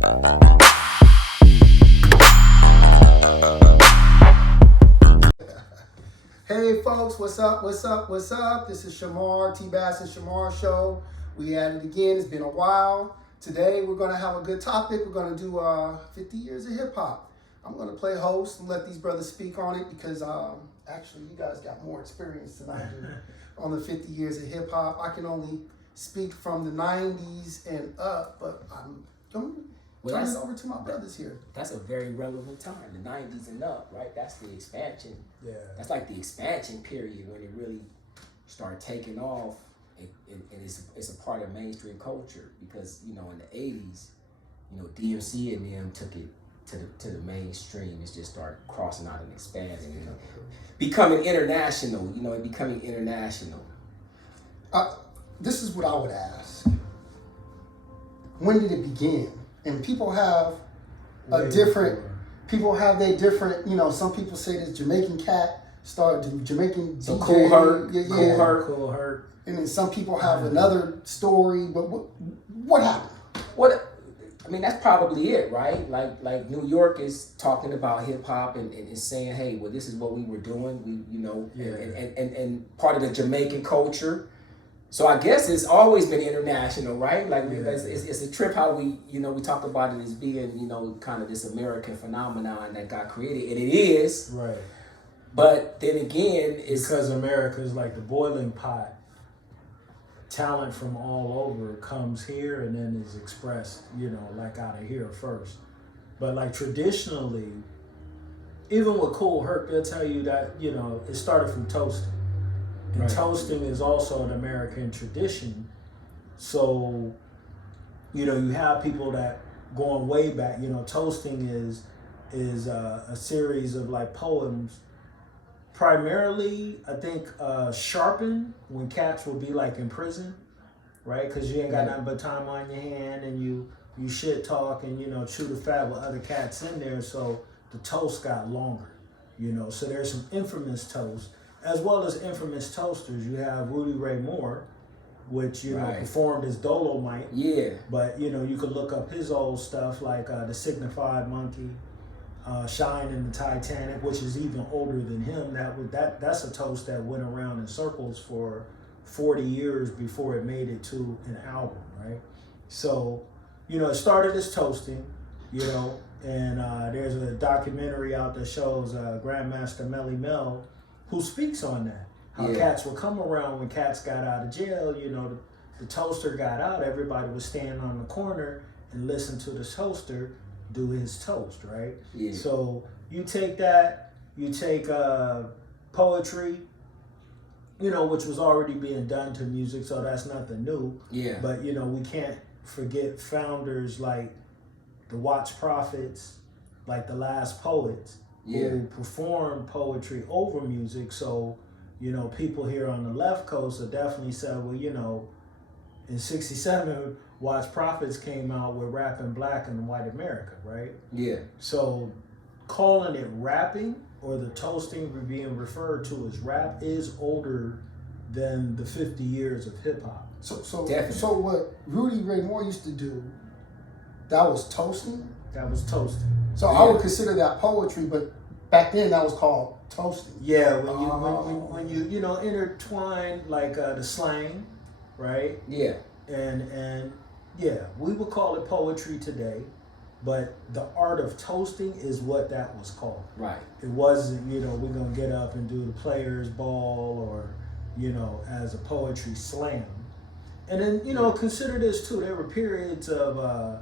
Hey folks, what's up? This is Shamar, T-Bass and Shamar Show. We at it again, it's been a while. Today we're gonna have a good topic. We're gonna do 50 years of hip hop. I'm gonna play host and let these brothers speak on it because actually you guys got more experience than I do on the 50 years of hip hop. I can only speak from the 90s and up, but I'm gonna turn it over to my brothers here. That's a very relevant time, the 90s and up, right? That's the expansion. Yeah. That's like the expansion period when it really started taking off, and it's a part of mainstream culture because, you know, in the 80s, you know, DMC and them took it to the mainstream. It just started crossing out and expanding, you know, becoming international, This is what I would ask. When did it begin? And people have people have their different, you know, some people say this Jamaican cat started, Jamaican so DJ. Cool Herc. And then some people have another story, but what happened? That's probably it, right? Like New York is talking about hip hop and is saying, hey, well, this is what we were doing. And part of the Jamaican culture. So I guess it's always been international, right? Like it's a trip how we talk about it as being, you know, kind of this American phenomenon that got created, and it is. Right. But then again, it's because America is like the boiling pot. Talent from all over comes here and then is expressed, you know, like out of here first. But like traditionally, even with Cool Herc, they'll tell you that, you know, it started from toasting. And toasting is also an American tradition. So, you know, you have people that going way back, you know, toasting is a series of like poems. Primarily, I think sharpen when cats would be like in prison, right? Because you ain't got nothing but time on your hand and you shit talk and, you know, chew the fat with other cats in there. So the toast got longer, you know. So there's some infamous toast. As well as infamous toasters, you have Rudy Ray Moore, which, you know, performed as Dolomite. Yeah. But, you know, you could look up his old stuff like The Signified Monkey, Shine in the Titanic, which is even older than him. That's a toast that went around in circles for 40 years before it made it to an album, right? So, you know, it started as toasting, you know, and there's a documentary out that shows Grandmaster Melly Mel, who speaks on that. How cats would come around when cats got out of jail, you know, the toaster got out, everybody would stand on the corner and listen to the toaster do his toast, right? Yeah. So you take that, you take poetry, you know, which was already being done to music, so that's nothing new. Yeah. But, you know, we can't forget founders like the Watch Prophets, like the Last Poets, who performed poetry over music. So, you know, people here on the left coast have definitely said, well, you know, in 67, Watch Prophets came out with Rapping Black in White America, right? Yeah. So calling it rapping or the toasting being referred to as rap is older than the 50 years of hip hop. So what Rudy Ray Moore used to do, that was toasting? That was toasting. So I would consider that poetry, but back then that was called toasting. Yeah, when you know, intertwine like the slang, right? Yeah. And yeah, we would call it poetry today, but the art of toasting is what that was called. Right. It wasn't, you know, we're gonna get up and do the players ball or, you know, as a poetry slam. And then, you know, consider this too, there were periods of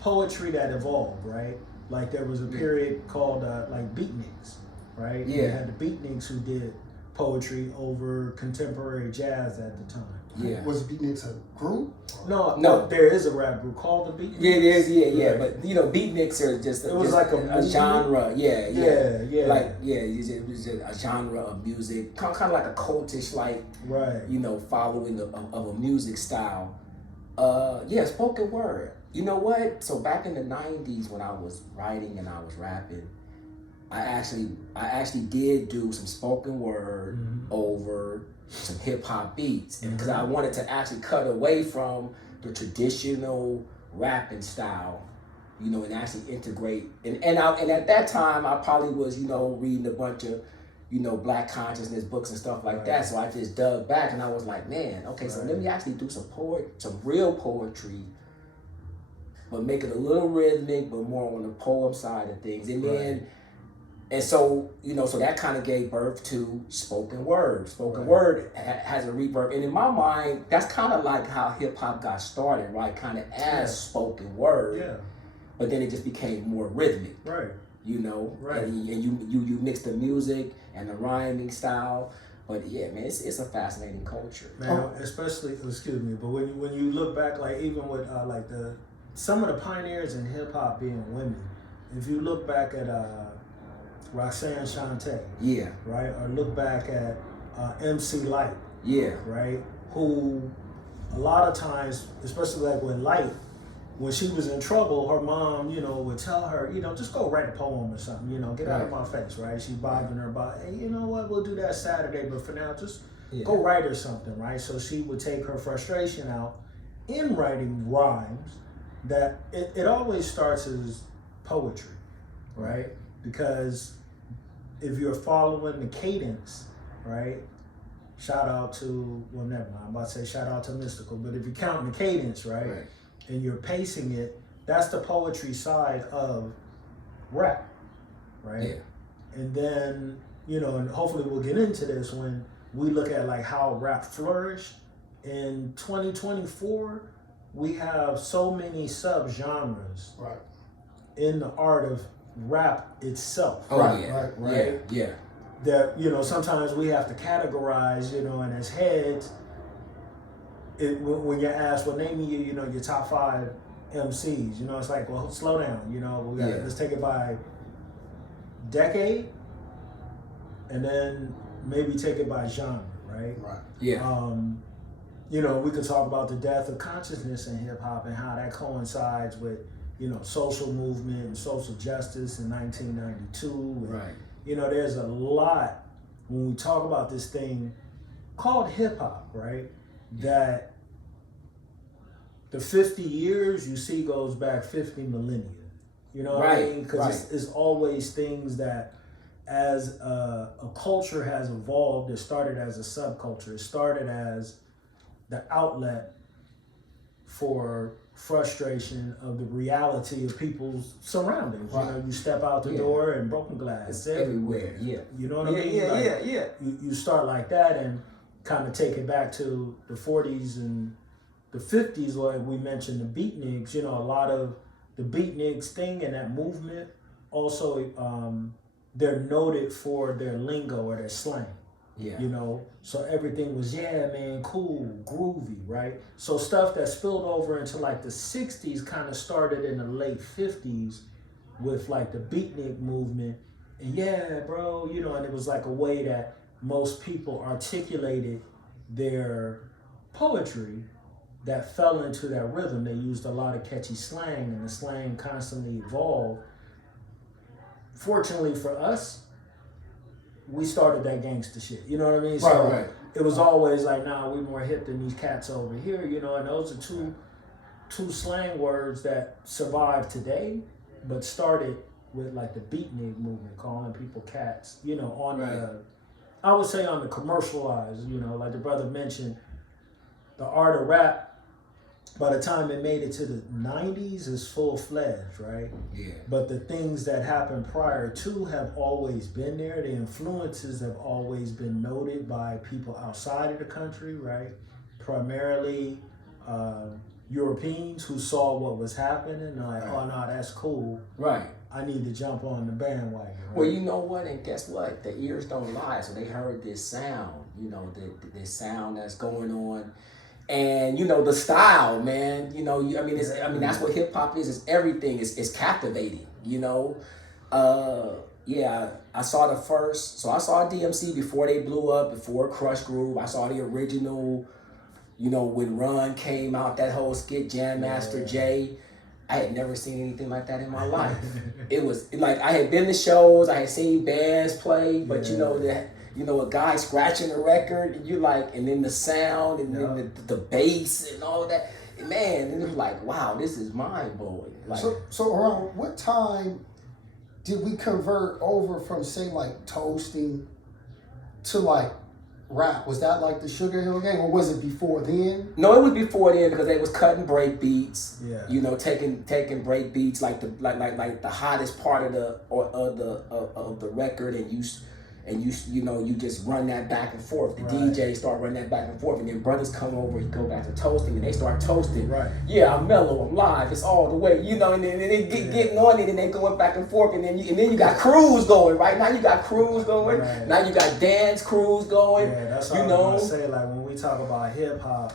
poetry that evolved, right? Like there was a period called like beatniks, right? Yeah. You had the beatniks who did poetry over contemporary jazz at the time. Yeah. Was Beatniks a group? No, there is a rap group called the Beatniks. Yeah, there's right. But you know, beatniks are just it was like a genre. Yeah. Like it was a genre of music, kind of like a cultish, like you know, following of a music style. Spoken word. You know what? So back in the 90s when I was writing and I was rapping, I actually did do some spoken word over some hip hop beats, and because I wanted to actually cut away from the traditional rapping style you know, and actually integrate. And at that time, I probably was, you know, reading a bunch of, you know, Black consciousness books and stuff like that. So I just dug back and I was like, man, okay, so let me actually do some real poetry, but make it a little rhythmic, but more on the poem side of things. And then, and so, you know, so that kind of gave birth to spoken word. Spoken word has a reverb. And in my mind, that's kind of like how hip hop got started, right? Kind of as spoken word. Yeah. But then it just became more rhythmic. Right. You know, right. And you mix the music and the rhyming style, but yeah, man, it's a fascinating culture. Man, especially, excuse me, but when you look back, like even with like some of the pioneers in hip hop being women, if you look back at Roxanne Shante, yeah, right, or look back at MC Light, yeah, right, who a lot of times, especially like when Light. When she was in trouble, her mom, you know, would tell her, you know, just go write a poem or something, you know, get out of my face, right? She's bothering her about, hey, you know what, we'll do that Saturday, but for now, just go write her something, right? So she would take her frustration out in writing rhymes that it always starts as poetry, right? Because if you're following the cadence, right? Shout out to, well, never mind, I'm about to say shout out to Mystical, but if you're counting the cadence, right? And you're pacing it, that's the poetry side of rap, right? Yeah. And then, you know, and hopefully we'll get into this when we look at like how rap flourished. In 2024, we have so many subgenres in the art of rap itself. Right. Yeah. That, you know, sometimes we have to categorize, you know, and as heads, when you're asked, well, name me, you know, your top 5 MCs, you know, it's like, well, slow down, you know, we got let's take it by decade, and then maybe take it by genre, right? Right. Yeah. You know, we could talk about the death of consciousness in hip hop and how that coincides with, you know, social movement and social justice in 1992. And, you know, there's a lot when we talk about this thing called hip hop, right? That the 50 years you see goes back 50 millennia. You know what I mean? Because it's always things that as a culture has evolved, it started as a subculture. It started as the outlet for frustration of the reality of people's surroundings. You know, you step out the door and broken glass it's everywhere. Yeah. You know what I mean? You start like that and kind of take it back to the 40s and the 50s, like we mentioned the beatniks, you know, a lot of the beatniks thing and that movement also, they're noted for their lingo or their slang. Yeah. You know, so everything was, man, cool, groovy, right? So stuff that spilled over into like the 60s kind of started in the late 50s with like the beatnik movement. And bro, you know, and it was like a way that most people articulated their poetry that fell into that rhythm. They used a lot of catchy slang, and the slang constantly evolved. Fortunately for us, we started that gangster shit. You know what I mean? So it was always like, nah, we more hip than these cats over here, you know, and those are two slang words that survive today, but started with like the beatnik movement, calling people cats, you know, on the, I would say on the commercialized, you know, like the brother mentioned, the art of rap, by the time it made it to the 90s, is full-fledged, right? Yeah. But the things that happened prior to have always been there. The influences have always been noted by people outside of the country, right? Primarily Europeans who saw what was happening and like, oh, no, that's cool. Right. I need to jump on the bandwagon. Right? Well, you know what? And guess what? The ears don't lie. So they heard this sound, you know, this sound that's going on. And, you know, the style, man, you know, I mean, that's what hip hop is. It's everything. It's captivating, you know. I saw the first, so I saw DMC before they blew up, before Crush Groove. I saw the original, you know, when Run came out, that whole skit, Jam Master Jay. I had never seen anything like that in my life. It was like, I had been to shows, I had seen bands play, but you know, that, you know, a guy scratching a record, and you like, and then the sound, and then the bass and all of that. man, and it was like, wow, this is mind blowing. Like, So around what time did we convert over from say like toasting to like rap? Was that like the Sugar Hill Gang, or was it before then? no, it was before then because they was cutting break beats. Yeah. You know, taking break beats like the hottest part of the record, and you know, you just run that back and forth. The Right. DJ start running that back and forth, and then brothers come over and go back to toasting, and they start toasting. Right. Yeah, I'm mellow, I'm live, it's all the way, you know, and then they getting on it, and they going back and forth, and then you got crews going, right? Now you got crews going. Right. Now you got dance crews going. Yeah, that's you all know. I was gonna say. Like when we talk about hip hop,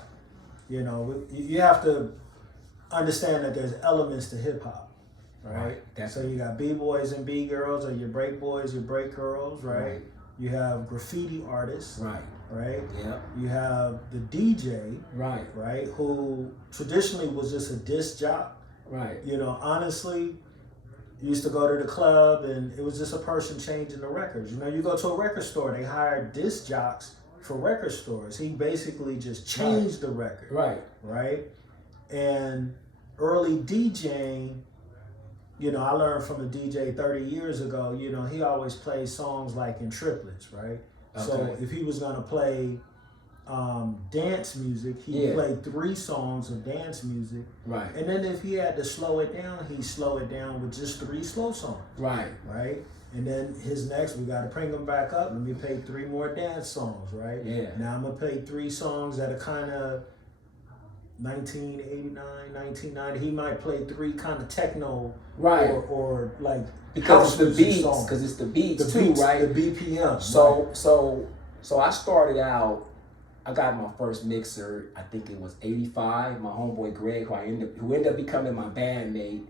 you know, you have to understand that there's elements to hip hop, right? So you got b-boys and b-girls, or your break boys, your break girls, right? You have graffiti artists, right? Yeah. You have the DJ, Right. who traditionally was just a disc jock. Right. You know, honestly, you used to go to the club and it was just a person changing the records. You know, you go to a record store, they hire disc jocks for record stores. He basically just changed the record. Right. And early DJing, you know, I learned from a DJ 30 years ago, you know, he always plays songs like in triplets, right? Okay. So if he was going to play dance music, he played 3 songs of dance music. Right. And then if he had to slow it down, he slow it down with just 3 slow songs. Right. And then his next, we got to bring him back up. Let me play 3 more dance songs, right? Yeah. Now I'm going to play 3 songs that are kind of 1989, 1990. He might play 3 kind of techno, or like because house it's the music beats, songs. because it's the beats The too, beats, right? The BPM. So I started out. I got my first mixer. I think it was '85. My homeboy Greg, who ended up becoming my bandmate,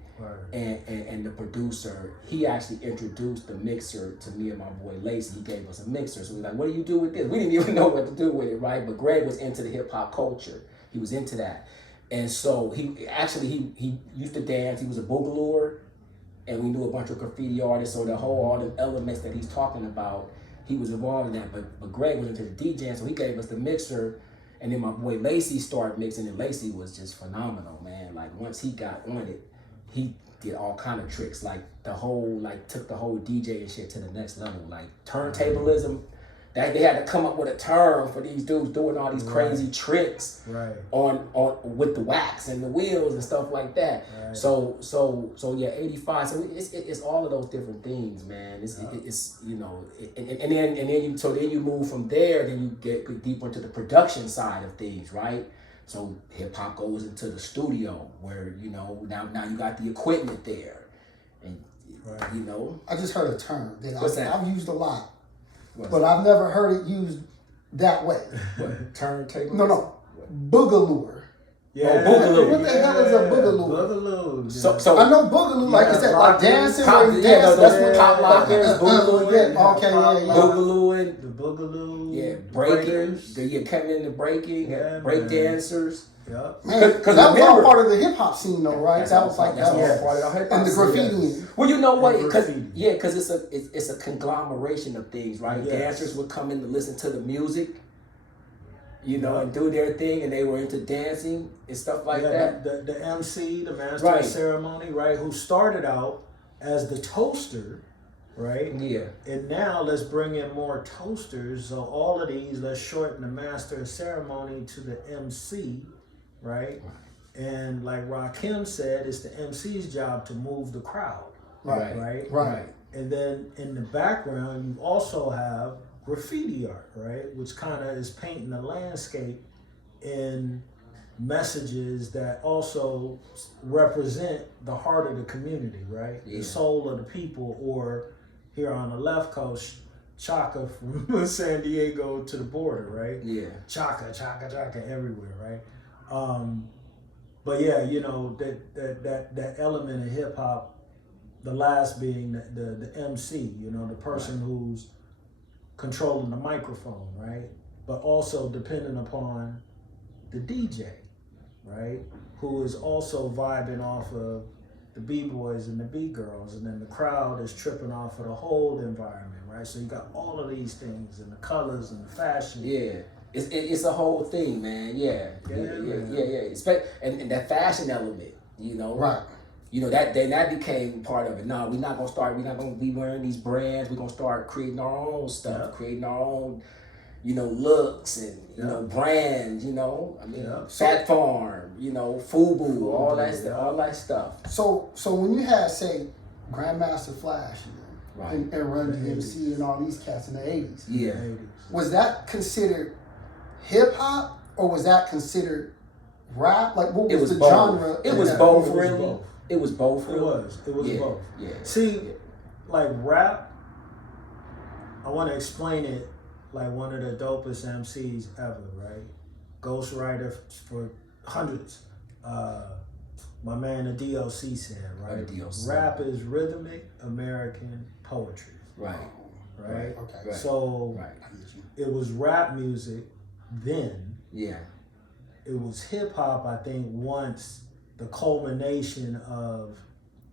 and the producer. He actually introduced the mixer to me and my boy Lacey. He gave us a mixer. So we were like, "What do you do with this?" We didn't even know what to do with it, right? But Greg was into the hip hop culture. He was into that, and so he used to dance. He was a boogalooer, and we knew a bunch of graffiti artists. So all the elements that he's talking about, he was involved in that. But Greg was into the DJing, so he gave us the mixer, and then my boy Lacey started mixing, and Lacey was just phenomenal, man. Like once he got on it, he did all kind of tricks, like took the whole DJ and shit to the next level, like turntablism. That they had to come up with a term for these dudes doing all these crazy tricks on with the wax and the wheels and stuff like that. Right. So yeah, '85. So it's all of those different things, man. It's you know, and then you move from there. Then you get deeper into the production side of things, right? So hip hop goes into the studio where you know now you got the equipment there, and you know. I just heard a term that I've used a lot. But I've never heard it used that way. What? Turntable? No. Boogaloo. Yeah. Boogaloo. What the hell is a boogaloo? Boogaloo. So I know boogaloo, like is that like dancing where you dance? That's what pop lockers, boogaloo. Boogalooing. The boogaloo. Yeah, breaking. You came into breaking. Break dancers. Yeah. Man, that was all part of the hip hop scene, though, right? That was like that's all part of the hip hop and the graffiti. Well, you know what? Because it's a conglomeration of things, right? Yes. Dancers would come in to listen to the music, you know, and do their thing, and they were into dancing and stuff like that. The MC, the master of ceremony, right? Who started out as the toaster, right? Yeah. And now let's bring in more toasters. So all of these, let's shorten the master of ceremony to the MC. Right? And like Rakim said, it's the MC's job to move the crowd. Right. And then in the background, you also have graffiti art, right? Which kind of is painting the landscape in messages that also represent the heart of the community, right? Yeah. The soul of the people, or here on the left coast, Chaka from San Diego to the border, right? Yeah. Chaka everywhere, right? But yeah, you know, that element of hip hop, the last being the MC, you know, the person who's controlling the microphone, right? But also depending upon the DJ, right? Who is also vibing off of the B-boys and the B-girls, and then the crowd is tripping off of the whole environment, right? So you got all of these things and the colors and the fashion. Yeah. It's a whole thing, man. Yeah. And that fashion element, you know. Right. You know, that became part of it. No, we're not gonna be wearing these brands. We're gonna start creating our own stuff, creating our own, you know, looks and you know, brands, you know. I mean, Fat Farm, you know, FUBU, all that stuff. So when you had, say, Grandmaster Flash and Run DMC and all these cats in the 80s, was that considered hip hop or was that considered rap? Like, what was the genre? It was both, really. It was both. It was both. Yeah. See, like rap, I want to explain it like one of the dopest MCs ever, right? Ghostwriter for hundreds. My man, the DLC said, right? Rap is rhythmic American poetry. Right. Okay. So it was rap music then. Yeah. It was hip hop, I think, once the culmination of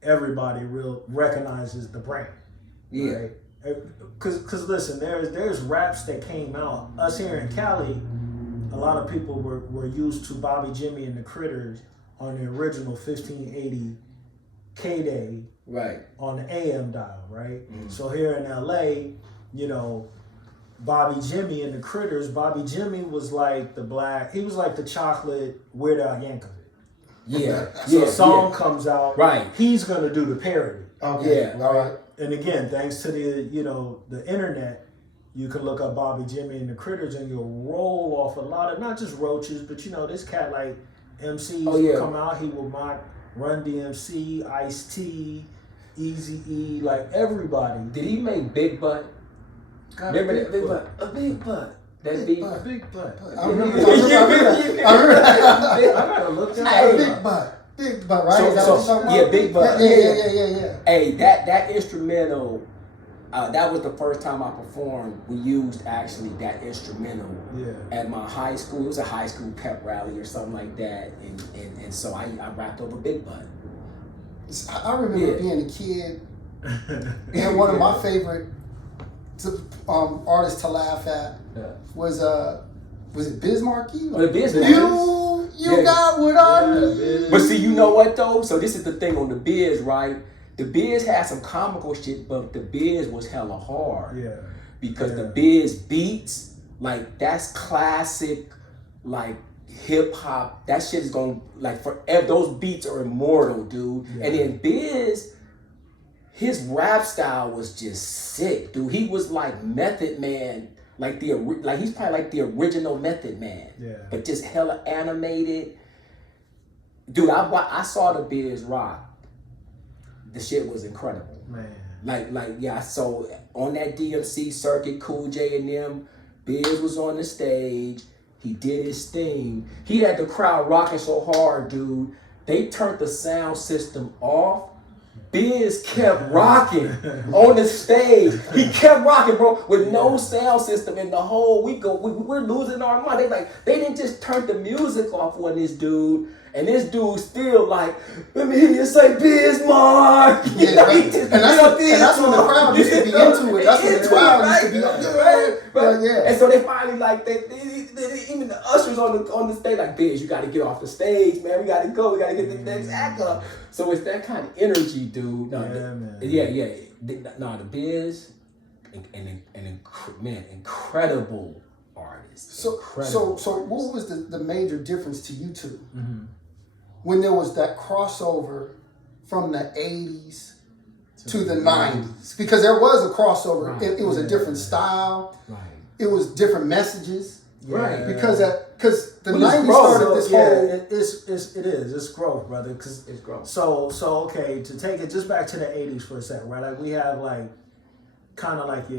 everybody recognizes the brand. Yeah. Right? Cause listen, there's raps that came out. Us here in Cali, a lot of people were used to Bobby Jimmy and the Critters on the original 1580 K-Day on the AM dial, right? So here in LA, you know, Bobby Jimmy and the Critters, Bobby Jimmy was like he was like the chocolate Weird Al Yankovic. So a song comes out, he's gonna do the parody. Okay. All right. And again, thanks to the internet, you can look up Bobby Jimmy and the Critters and you'll roll off a lot of, not just roaches, but you know, this cat like MCs will come out, he will mock Run DMC, Ice-T, Eazy-E, like everybody. Did he make Big Butt? Remember that Big Butt? A Big Butt. That beat. A Big Butt. I remember that. I gotta look that up. Big Butt, right? Big Butt. Yeah. Hey, that instrumental, that was the first time I performed. We used actually that instrumental at my high school. It was a high school pep rally or something like that, and so I rapped over Big Butt. I remember being a kid, and one of my favorite artists to laugh at was it Biz Markie? Biz Markie. You got what I need. But see, you know what though? So this is the thing on the Biz, right? The Biz had some comical shit, but the Biz was hella hard. Yeah. Because the Biz beats, like that's classic, like hip hop. That shit is gonna like forever. Those beats are immortal, dude. Yeah. And then Biz, his rap style was just sick, dude. He was like Method Man. Like he's probably like the original Method Man, but just hella animated. Dude, I saw the Biz rock. The shit was incredible, man. So on that DMC circuit, Cool J and them, Biz was on the stage. He did his thing. He had the crowd rocking so hard, dude. They turned the sound system off. Biz kept rocking on the stage. He kept rocking, bro, with no sound system. And the whole we're losing our mind. They didn't just turn the music off on this dude. And this dude still like, let me hear you say Biz Mark. And that's when the crowd used to be into it. That's when the crowd used to be up there. Right. And so they finally even the ushers on the stage like, Biz, you got to get off the stage, man. We got to go. We got to get the next act up. So it's that kind of energy, dude. The Biz, incredible artist. So what was the major difference to you two when there was that crossover from the 80s to the 90s? Because there was a crossover. Right. It was a different style. Right. It was different messages. Right. Because the 90s started this whole... It's growth, brother. Cause it's growth. So okay, to take it just back to the 80s for a second, right? Like we have like kind of like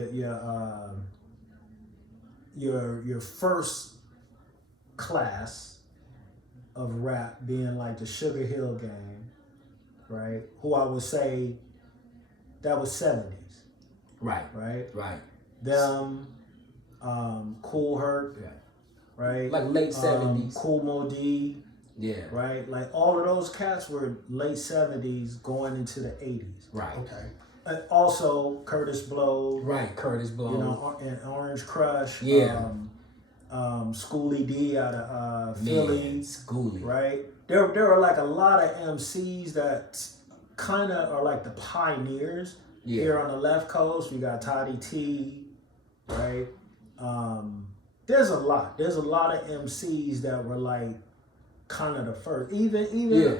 your first class of rap being like the Sugar Hill Gang, right? Who I would say that was 70s. Right. Them, Cool Herc, right? Like late 70s. Cool Mo D. Yeah. Right? Like all of those cats were late 70s going into the 80s. Right. Okay. And also Curtis Blow. Right, Curtis Blow. You know, and Orange Crush. Yeah. Schoolie D out of Philly, Schoolie. right? There are like a lot of MCs that kind of are like the pioneers here on the left coast. We got Toddy T, right? There's a lot of MCs that were like kind of the first. Even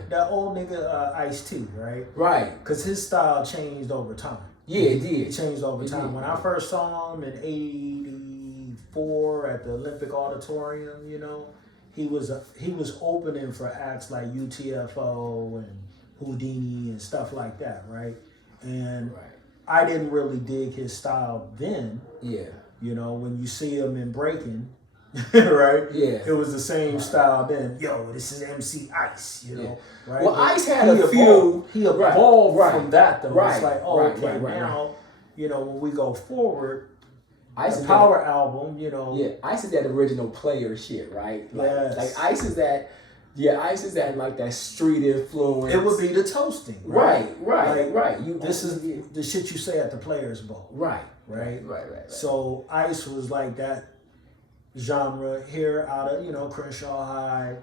that old nigga Ice-T, right? Right. Because his style changed over time. Yeah, it did. It changed over time. When I first saw him in '84 at the Olympic Auditorium, you know, he was opening for acts like UTFO and Houdini and stuff like that, right? And I didn't really dig his style then. Yeah. You know, when you see him in Breaking, right? Yeah. It was the same style then. Yo, this is MC Ice, you know, right? Well, but Ice had a few. He evolved from that, though. It's like, now, you know, when we go forward, Ice the Power album, you know. Yeah, Ice is that original player shit, right? Like Ice is that. Yeah, Ice is that like that street influence. It would be the toasting, right? This is the shit you say at the Players Ball, right? So Ice was like that genre here out of, you know, Crenshaw High,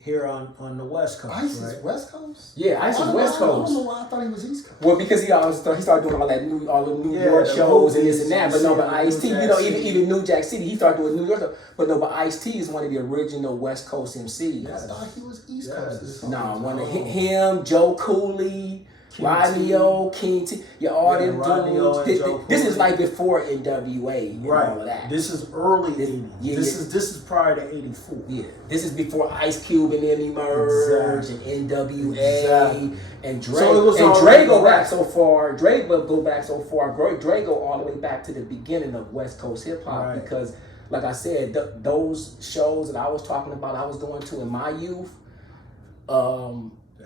here on the West Coast. Ice is West Coast? Yeah, Ice is West Coast. I don't know why I thought he was East Coast. Well, because he started doing all the New York shows and this and that. But no, but Ice-T, you know, even New Jack City, he started doing New York stuff. But no, but Ice-T is one of the original West Coast MCs. I thought he was East Coast. No, one of him, Joe Cooley, Rodney O, King T, all them dudes. This is like before NWA and all of that. This is early 80s. This is prior to 84. Yeah, this is before Ice Cube and them emerged and NWA and Dre. So Dre go back so far. Dre go back so far. Dre go all the way back to the beginning of West Coast hip hop because, like I said, those shows that I was talking about, I was going to in my youth.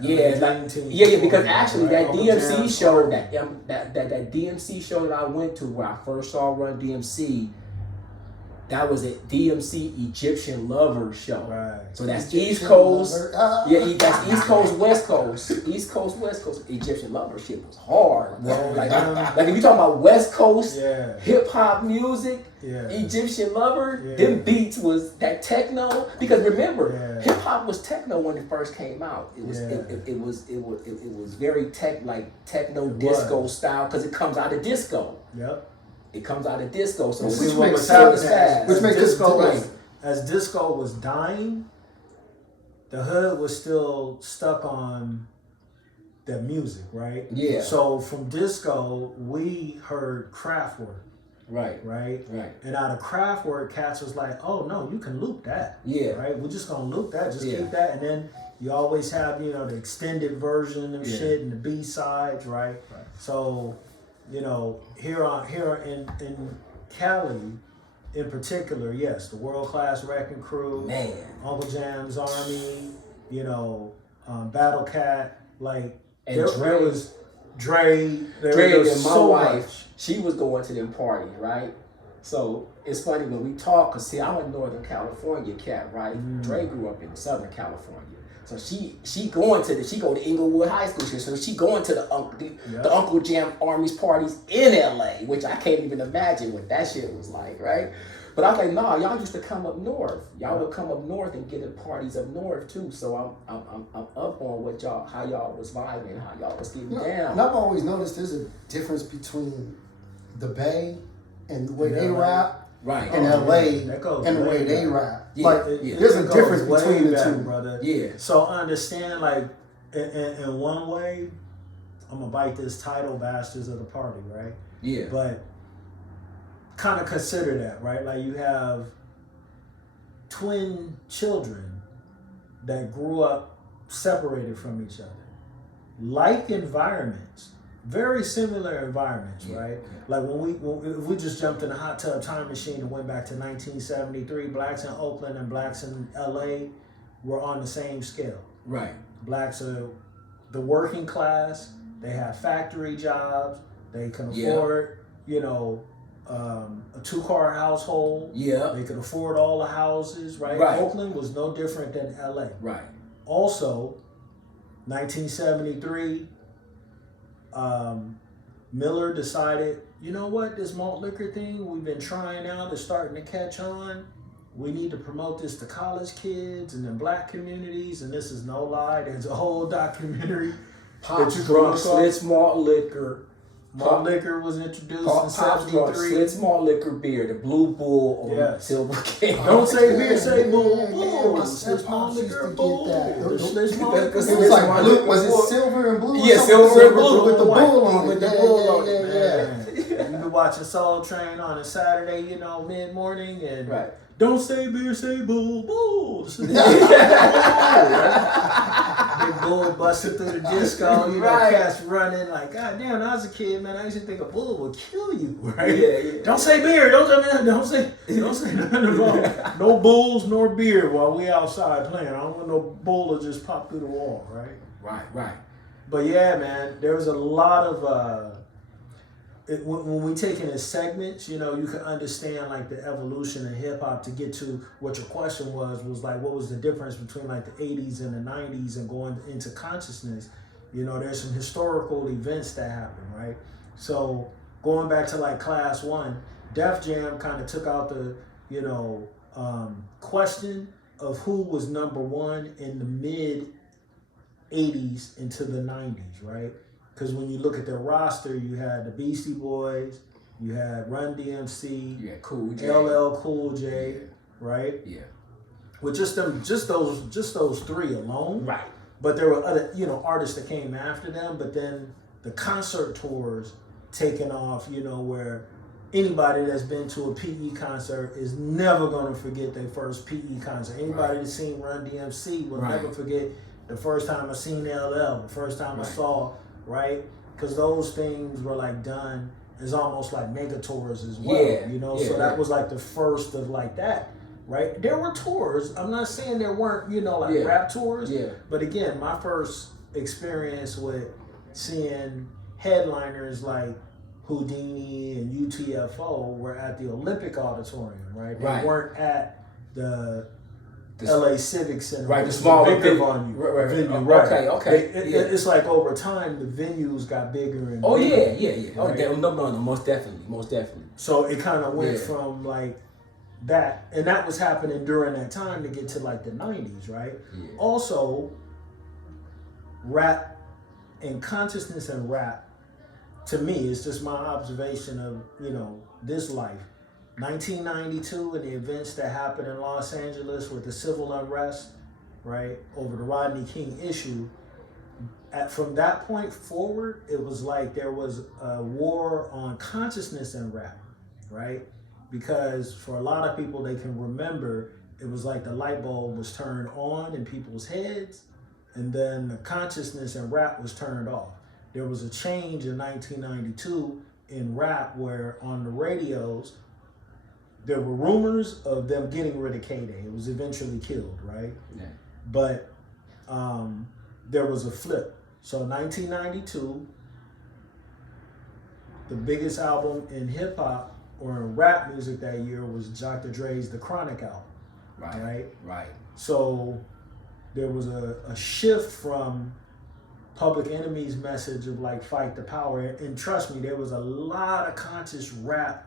Because actually that DMC show, that DMC show that I went to where I first saw Run DMC, that was a DMC Egyptian Lover show. Right. So that's Egyptian East Coast. That's East Coast, West Coast. East Coast, West Coast. Egyptian Lover shit was hard, bro. Like if you talking about West Coast hip hop music, Egyptian Lover, them beats was that techno. Because remember, hip hop was techno when it first came out. It was very techno disco style because it comes out of disco. Yep. It comes out of disco, so which makes disco as disco was dying, the hood was still stuck on the music, right? Yeah. So from disco, we heard Kraftwerk. Right. And out of Kraftwerk, cats was like, "Oh no, you can loop that." Yeah. Right. We're just gonna loop that. Just keep that, and then you always have the extended version of shit and the B sides, right? So. Here in Cali, in particular, yes, the World Class Wrecking Crew, Uncle Jam's Army, Battle Cat, and there was Dre and my wife. She was going to them parties, right? So it's funny when we talk, cause see, I'm a Northern California cat, right? Dre grew up in Southern California. So she go to Inglewood High School. So she going to the Uncle Jam Army's parties in LA, which I can't even imagine what that shit was like, right? But I was like, nah, y'all used to come up north. Y'all would come up north and get in parties up north too. So I'm up on how y'all was vibing, how y'all was getting down. And I've always noticed there's a difference between the Bay and the way they rap. Right. In LA and the way they rap. There's a difference between the two, brother. Yeah. So I understand, in one way, I'm gonna bite this title, bastards of the party, right? Yeah. But kind of consider that, right? Like you have twin children that grew up separated from each other. Like environments. Very similar environments, right? Like if we just jumped in a hot tub time machine and went back to 1973, blacks in Oakland and blacks in LA were on the same scale. Right. Blacks are the working class. They have factory jobs. They can afford, a 2-car household. Yeah. They could afford all the houses, right? Oakland was no different than LA. Right. Also, 1973. Miller decided, you know what, this malt liquor thing we've been trying out is starting to catch on. we need to promote this to college kids and then black communities, and this is no lie. There's a whole documentary Pop you Drunk, can look up. Slits Malt Liquor. Malt liquor was introduced Pop in Drunk, 73. Slits Malt Liquor beer, the Blue Bull or Yes. Silver King. Don't say beer, say bull. Yeah, Bull. my Slits malt steppops used liquor, to bull. get that. The Slits malt It liquor. It was like Silver blue. Was it Bull. silver and blue? or Yeah, something? silver and blue. with the White. bull on With it. the Yeah, bull yeah, on it, yeah, yeah. You be watching Soul Train on a Saturday, mid morning, and Right. don't say beer, say bull, bull. Big bull busting through the disco, Right. cats running like, God damn, when I was a kid, man, I used to think a bull would kill you, right? Yeah. Don't say beer, don't say nothing about no bulls nor beer while we outside playing. I don't want no bull to just pop through the wall, right? Right. But yeah, man, there was a lot of when we take it in segments, you can understand like the evolution of hip hop to get to what your question was like, what was the difference between like the 80s and the 90s and going into consciousness? There's some historical events that happen, right? So going back to like Class 1, Def Jam kind of took out the, question of who was number one in the mid 80s into the 90s, right? Because when you look at their roster, you had the Beastie Boys, you had Run DMC, Yeah, Cool J. LL Cool J, right? Yeah. With just those three alone. Right. But there were other, artists that came after them. But then the concert tours taking off, where anybody that's been to a PE concert is never going to forget their first PE concert. Anybody that's seen Run DMC will never forget the first time I seen LL, the first time I saw, right? Because those things were like done as almost like mega tours as well, so that was like the first of like that, right? There were tours. I'm not saying there weren't, rap tours, but again, my first experience with seeing headliners like Houdini and UTFO were at the Olympic Auditorium, right? They weren't at the LA Civic Center, right? The smaller venue, Okay. It's like over time the venues got bigger and bigger. Yeah. Okay, no, most definitely. So it kind of went from like that, and that was happening during that time to get to like the 90s, right? Yeah. Also, rap and consciousness and rap, to me, it's just my observation of this life. 1992 and the events that happened in Los Angeles with the civil unrest, right, over the Rodney King issue. From that point forward, it was like there was a war on consciousness in rap, right? Because for a lot of people, they can remember it was like the light bulb was turned on in people's heads, and then the consciousness in rap was turned off. There was a change in 1992 in rap where on the radios, there were rumors of them getting rid of K-Day. It was eventually killed, right? Yeah. But there was a flip. So 1992, the biggest album in hip hop or in rap music that year was Dr. Dre's The Chronic album. Right. So there was a shift from Public Enemy's message of like fight the power. And trust me, there was a lot of conscious rap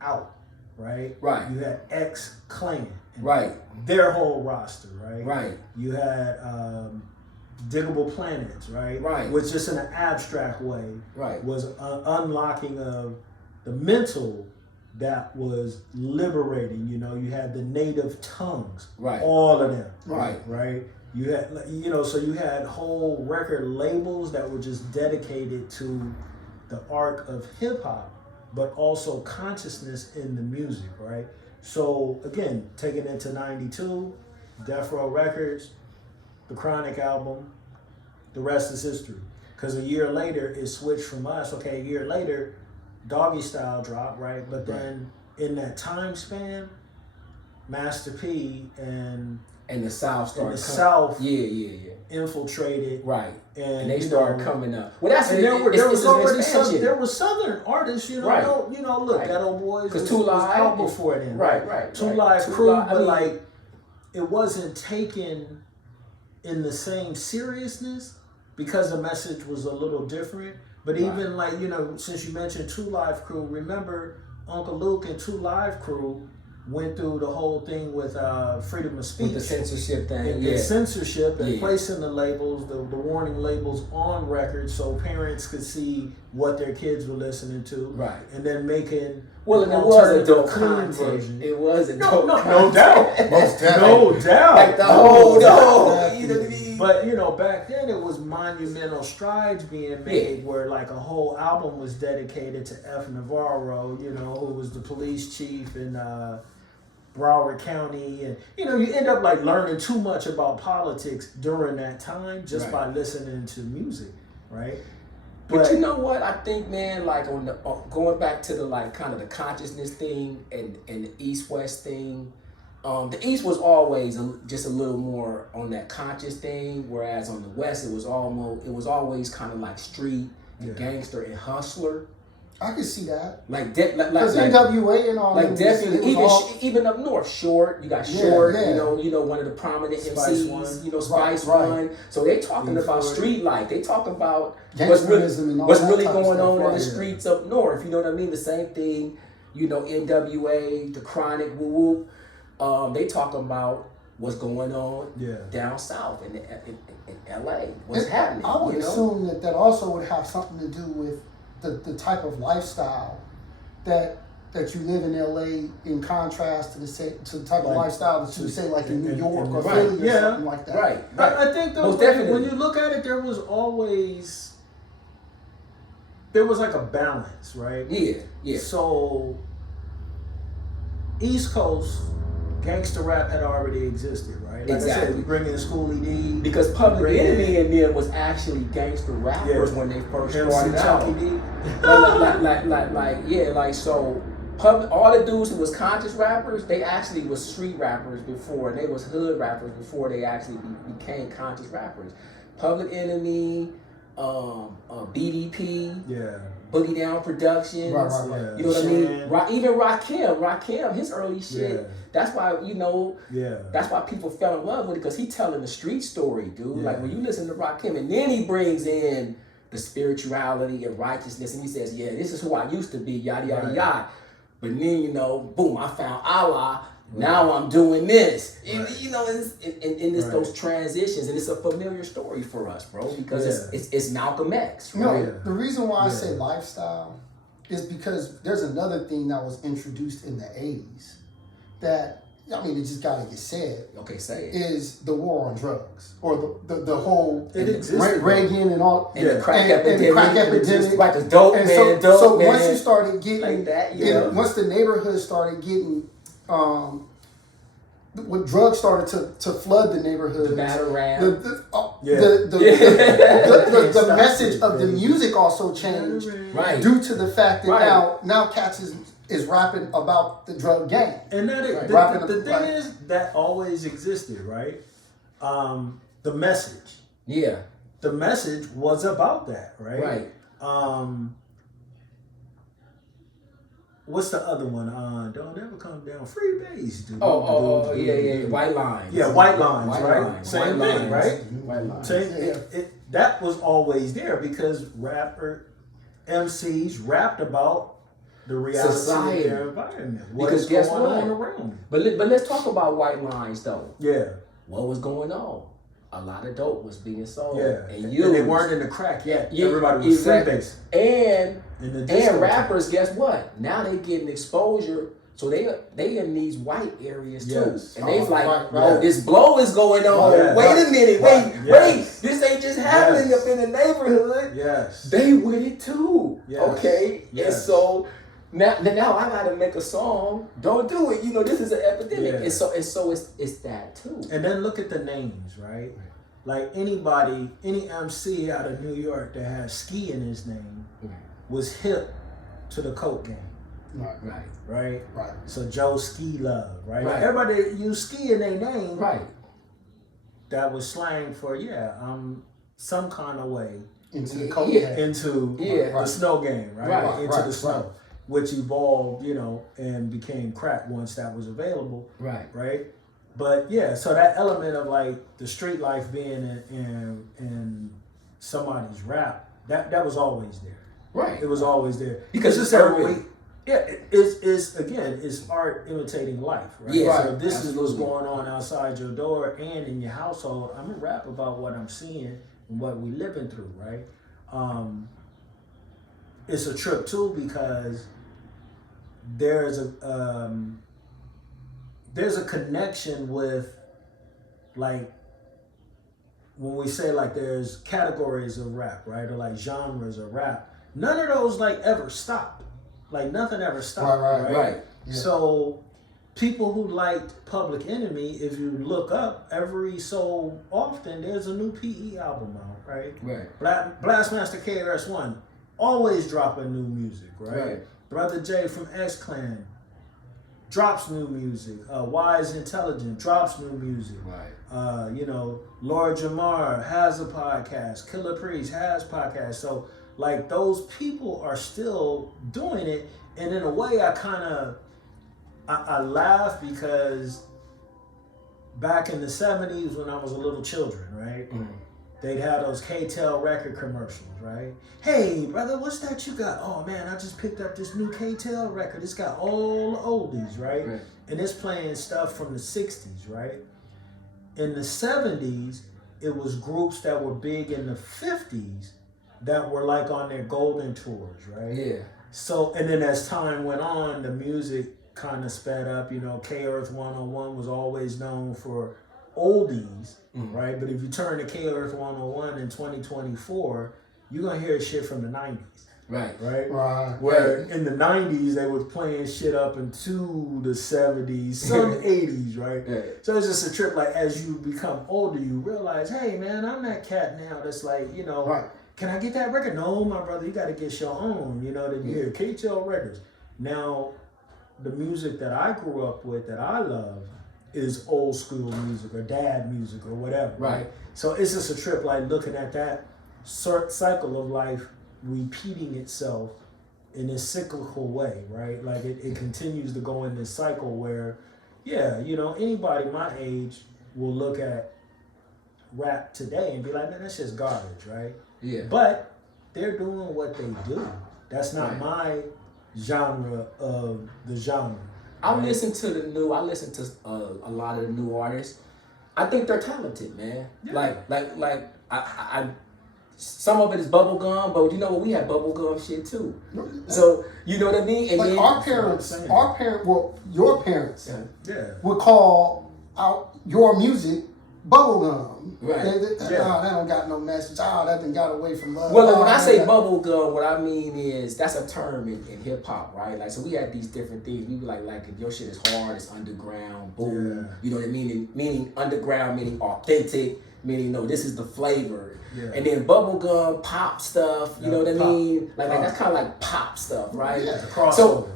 out. Right. You had X-Clan. Their whole roster. Right. You had Diggable Planets. Right. Which just in an abstract way. Was an unlocking of the mental that was liberating. You had the native tongues. All of them. Right. You had so you had whole record labels that were just dedicated to the art of hip hop, but also consciousness in the music, right? So again, taking it to 92, Death Row Records, the Chronic album, the rest is history. Because a year later, it switched from us. Okay, a year later, Doggy Style dropped, right? But then in that time span, Master P and the South started South infiltrated, right, and they started coming up. Well, that's and there was already there were Southern artists, look, Ghetto Boys was out before then, right. Two Live Crew, but like it wasn't taken in the same seriousness because the message was a little different. But even like since you mentioned Two Live Crew, remember Uncle Luke and Two Live Crew went through the whole thing with freedom of speech. With the censorship thing, and censorship and Yeah. placing the labels, the warning labels on record so parents could see what their kids were listening to. Right. And then making Well, and it was adult content. It was adult content. No doubt. Most definitely. No doubt. Like the whole, you know what I mean? But you know, back then it was monumental strides being made where like a whole album was dedicated to F. Navarro, you know, who was the police chief in Broward County, and you know, you end up like learning too much about politics during that time just by listening to music, right? But you know what? I think, man, like going back to the like kind of the consciousness thing and the East-West thing, the East was always just a little more on that conscious thing, whereas on the West it was always kind of like street and gangster and hustler. I can see that. Like NWA and all. Like definitely, even up north, Short. You got Short. Yeah. You know, one of the prominent Spice MCs. One. You know, Spice Right. One. So they talking Big about 40. street life. They talking about Gangsterism and all what's that really type of going stuff, on in right? the streets up north. You know what I mean? The same thing. You know, NWA, the Chronic, woo woo. They talking about what's going on down south in LA. What's happening? I would assume that also would have something to do with the type of lifestyle that you live in LA in contrast to the type of lifestyle that you say like in New York or Philly or something like that. Right. I think though, when you look at it, there was like a balance, right? Yeah. So East Coast gangster rap had already existed, right? Like I said, we bring in Schoolie D. Because Public Enemy in there was actually gangster rappers when they first started out. So all the dudes who was conscious rappers, they actually was street rappers before. They was hood rappers before they actually became conscious rappers. Public Enemy, BDP, Boogie Down Productions, Right. you know what I mean? Even Rakim, his early shit. That's why, that's why people fell in love with it, because he telling the street story, dude. Like when you listen to Rakim, and then he brings in the spirituality and righteousness, and he says, this is who I used to be, yada, yada, yada. But then, boom, I found Allah. Now I'm doing this. You know, it's those transitions, and it's a familiar story for us, bro, because it's Malcolm X. Right? No, the reason why I say lifestyle is because there's another thing that was introduced in the 80s that, I mean, it just gotta get said. Okay, say it. Is the war on drugs, or the whole Reagan and all, and the crack epidemic, and the crack epidemic, like a dope and man, so man. Once you started getting like that, once the neighborhood started getting, when drugs started to flood the neighborhood, the battle rap, the message of the music also changed, due to the fact that now cats is rapping about the drug gang. And the thing is that always existed, right? The message. Yeah. The message was about that, right? Right. What's the other one? Don't ever come down. Free base, dude. Yeah. White lines. Yeah, white lines, right? Lines. Same white thing, lines. right? White lines. Same. That was always there because MCs rapped about the reality Society. of their environment. What Because is guess going what? on around them. But let's talk about white lines though. Yeah. What was going on? A lot of dope was being sold. Yeah. And they weren't in the crack yet. Everybody was freebase. And disco rappers, guess what? Now they getting exposure. So they in these white areas too. Yes. And they like, this blow is going on. Yeah. Wait a minute. Wait. This ain't just happening Yes. up in the neighborhood. Yes. They with it too. Yes. Okay? Yes. And so now I gotta make a song. Don't do it. This is an epidemic. Yeah. And so it's that too. And then look at the names, right? Like any MC out of New York that has ski in his name was hip to the coke game. Right. So Joe Ski Love, right? Everybody used ski in their name. Right. That was slang for some kind of way into the coke game. Into the snow game, right? Into the snow, which evolved, and became crack once that was available. Right. But so that element of like the street life being in somebody's rap, that was always there. Right. It was always there. Because it's it's urban. Yeah, it's art imitating life, right? Yeah, So this is what's absolutely. going on outside your door and in your household. I'm gonna rap about what I'm seeing and what we living through, right? It's a trip too because there's a connection with, like, when we say like there's categories of rap, right, or like genres of rap. None of those like ever stop. Like nothing ever stopped, Right. Yeah. So people who liked Public Enemy, if you look up, every so often there's a new PE album out, right? Right. Blastmaster KRS-One always dropping new music, right? Right. Brother J from X Clan drops new music. Wise Intelligent drops new music. Right. Lord Jamar has a podcast. Killer Priest has podcasts. So like those people are still doing it, and in a way, I laugh because back in the 70s when I was a little children, right? Mm. They'd have those K-Tel record commercials, right? Hey, brother, what's that you got? Oh, man, I just picked up this new K-Tel record. It's got all the oldies, right? And it's playing stuff from the 60s, right? In the 70s, it was groups that were big in the 50s that were like on their golden tours, right? Yeah. So, and then as time went on, the music kind of sped up. K-Earth 101 was always known for oldies, right? But if you turn to K-Earth 101 in 2024, you're going to hear shit from the 90s. Right. Where in the 90s, they were playing shit up into the 70s, some 80s, right? So it's just a trip. Like, as you become older, you realize, hey, man, I'm that cat now that's like, can I get that record? No, my brother, you got to get your own, that you hear K-Tel records. Now, the music that I grew up with, that I love, is old school music or dad music or whatever. Right. So it's just a trip, like looking at that cycle of life repeating itself in this cyclical way, right? Like it continues to go in this cycle where, anybody my age will look at rap today and be like, man, that's just garbage, right? Yeah. But they're doing what they do. That's not my genre of the genre. I listen to a lot of the new artists. I think they're talented, man. Yeah. Like I some of it is bubblegum, but you know what? We had bubblegum shit too. So you know what I mean? And like then, your parents yeah. would call out your music bubblegum. Right. That don't got no message. That done got away from love. Well, when I say bubblegum, what I mean is that's a term in hip hop, right? Like, so we had these different things. We were like if your shit is hard, it's underground, boom. Yeah. You know what I mean? Meaning underground, meaning authentic, meaning this is the flavor. Yeah. And then bubblegum, pop stuff, you know what I mean? Like that's kind of like pop stuff, right? Yeah. So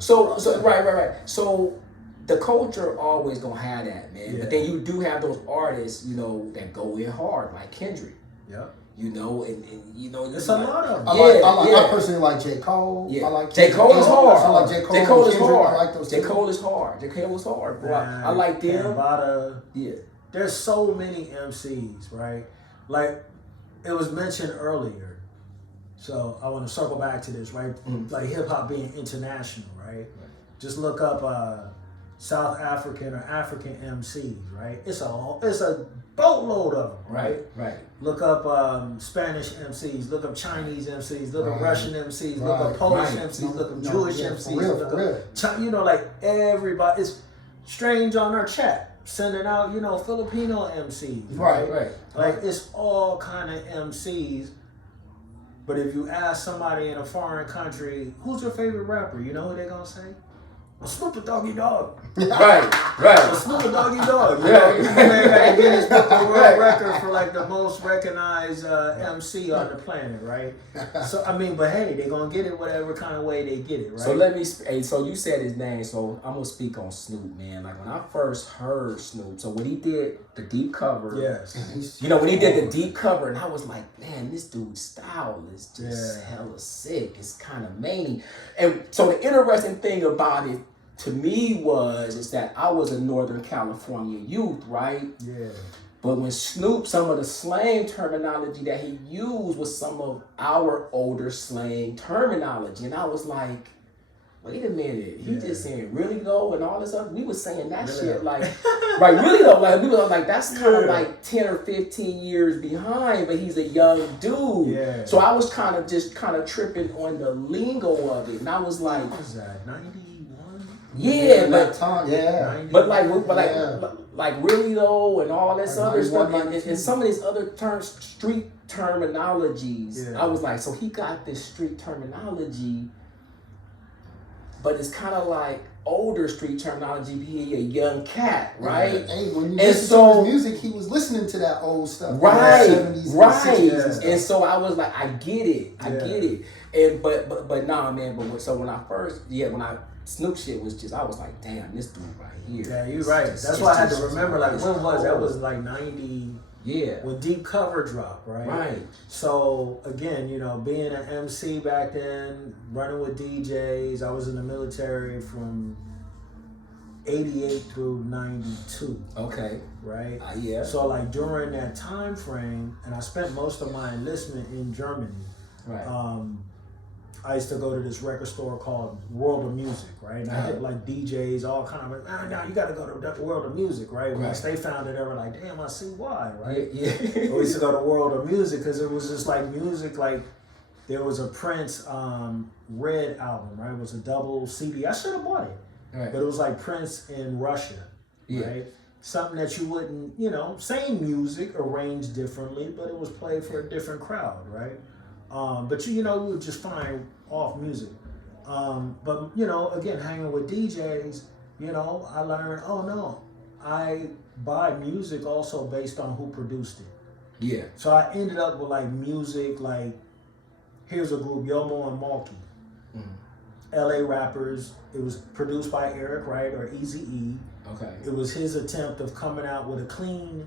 right. So the culture always gonna have that, man. Yeah. But then you do have those artists, that go in hard, like Kendrick. Yeah. And there's a lot of them. I personally like J. Cole. Yeah. I like J. Cole is hard. I like J. Cole. J. Cole is hard. I like those J. Cole is hard. J. Cole is hard, bro. I like them. Yeah. There's so many MCs, right? Like it was mentioned earlier. So I want to circle back to this, right? Mm-hmm. Like hip hop being international, right? Just look up South African or African MCs, right? It's a boatload of them, right? Right. Look up Spanish MCs, look up Chinese MCs, look up Russian MCs, look up Polish MCs, look up Jewish MCs, look up like everybody. It's strange on our chat sending out, Filipino MCs, right? Like it's all kind of MCs. But if you ask somebody in a foreign country, who's your favorite rapper? You know who they're gonna say? Snoop Doggy Dogg. Right. Snoop Doggy Dogg. They Guinness Book of World Record for like the most recognized MC on the planet, right? So but hey, they're gonna get it whatever kind of way they get it, right? So so you said his name, so I'm gonna speak on Snoop, man. Like when I first heard Snoop, so when he did the deep cover, when he did the deep cover, and I was like, man, this dude's style is just hella sick. It's kind of many. And so the interesting thing about it to me is that I was a Northern California youth, right? Yeah. But when Snoop, some of the slang terminology that he used was some of our older slang terminology. And I was like, wait a minute, he Yeah. just saying really though and all this other. We was saying that Really shit though. like, right, really though, like we were like that's kind of Yeah. like 10 or 15 years behind, but he's a young dude. Yeah. So I was kind of tripping on the lingo of it, and I was like, What was that, 91? yeah, that time, yeah. 90? but Yeah. like really though, and all this Like other stuff, 91, and some of these other terms, street terminologies. Yeah. I was like, so he got this street terminology, but it's kind of like older street terminology, being a young cat, right? Hey, when you And listen so- to his music, he was listening to that old stuff. Right, the 70s and right. 60s and stuff. And so I was like, I get it, I Yeah. get it. And but nah, man. So when I first, Snoop shit was just, I was like, damn, this dude right here. Yeah, you're is right. just- That's it's why I had to just- remember, like, it's when was that? cold. Was like 90, Yeah. when Deep Cover dropped, right? Right. So, again, you know, being an MC back then, running with DJs, I was in the military from 88 through 92, Okay. right? Yeah. So, like, during that time frame, and I spent most of my enlistment in Germany, Right. I used to go to this record store called World of Music, right? And I Uh-huh. hit like DJs, all kind of like, nah, you got to go to the World of Music, right? Once Right. they found it, they were like, damn, I see why, right? Yeah. We used to go to World of Music because it was just like music, like there was a Prince Red album, right? It was a double CD. I should have bought it, Right. but it was like Prince in Russia, Yeah. right? Something that you wouldn't, you know, same music arranged differently, but it was played for a different crowd, right? But you know, you would just find off music. But you know, again, hanging with DJs, you know, I learned, oh no, I buy music also based on who produced it. Yeah. So I ended up with like music, like here's a group, Yomo and Malky, LA rappers. It was produced by Eric Wright or Eazy-E. Okay. It was his attempt of coming out with a clean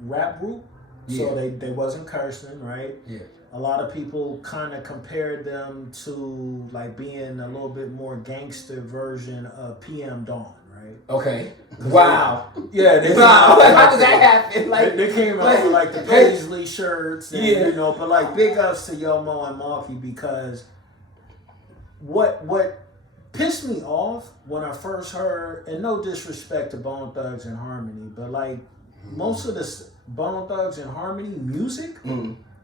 rap group. Yeah. So they wasn't cursing, right? Yeah. A lot of people kind of compared them to like being a little bit more gangster version of PM Dawn, right? Okay. Wow. Yeah, they Wow. came out How with does that happen? Like they came out with like the paisley shirts, and, Yeah. you know. But like big ups to Yomo and Malky because what pissed me off when I first heard, and no disrespect to Bone Thugs and Harmony, but like most of the Bone Thugs and Harmony music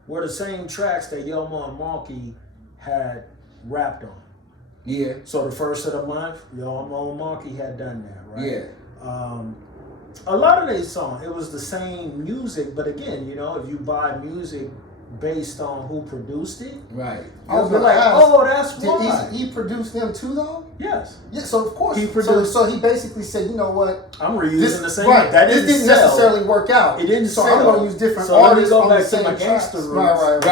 were the same tracks that Yomo and Malky had rapped on. Yeah. So the first of the month, Yomo and Malky had done that, right? Yeah. A lot of these songs, it was the same music, but again, you know, if you buy music based on who produced it, Right. I was you'll be gonna like, ask, oh, that's Did why. he produce them too, though? Yes, Yeah, so of course. He So, produced- so he basically said, you know what? I'm reusing the same. Right. That this didn't sell. necessarily work out. It didn't So sell. I'm going to use different So let me artists go on the back to same my tracks. gangster roots.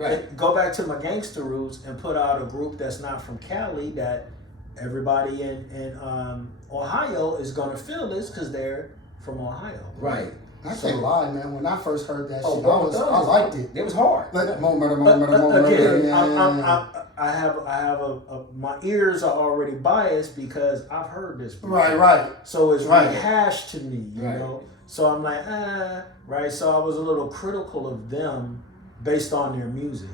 Right. Go back to my gangster roots and put out a group that's not from Cali that everybody in Ohio is going to feel this because they're from Ohio. Right. I can't lie, man. When I first heard that Oh, shit, Bone Thugs. I liked it. It was hard. But Again, yeah. I have my ears are already biased because I've heard this before. Right. So it's Right. rehashed to me, you Right. know. So I'm like, right. So I was a little critical of them based on their music.